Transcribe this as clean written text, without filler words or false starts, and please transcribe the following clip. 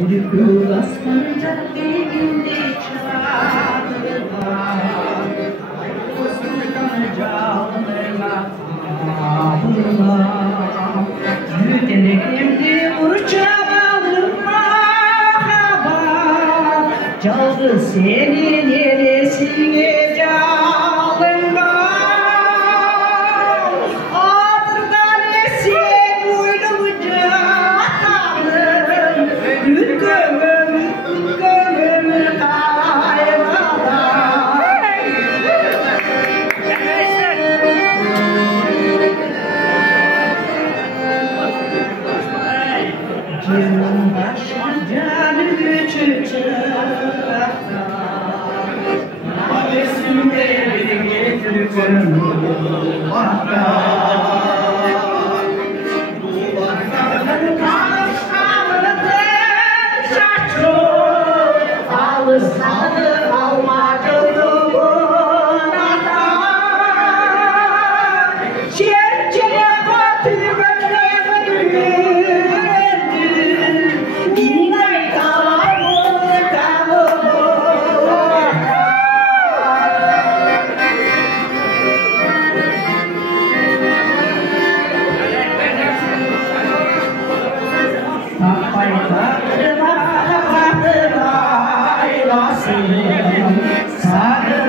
Bir kız aslanca değindi çağırma. Kızımdan canına ağırma. Yüdelikimdi burçamalırma. Çaldı senin neresine canına. Adırdan esin boynumca atarım. Ülkümün kaymada. Canım başınca küçük çağda. Nefesimde beni getirdim bahta. Alışanı almacalı burnada. Çerçeve batırmaya gündür. Ninay tamamı tamamı. Sampai Sarı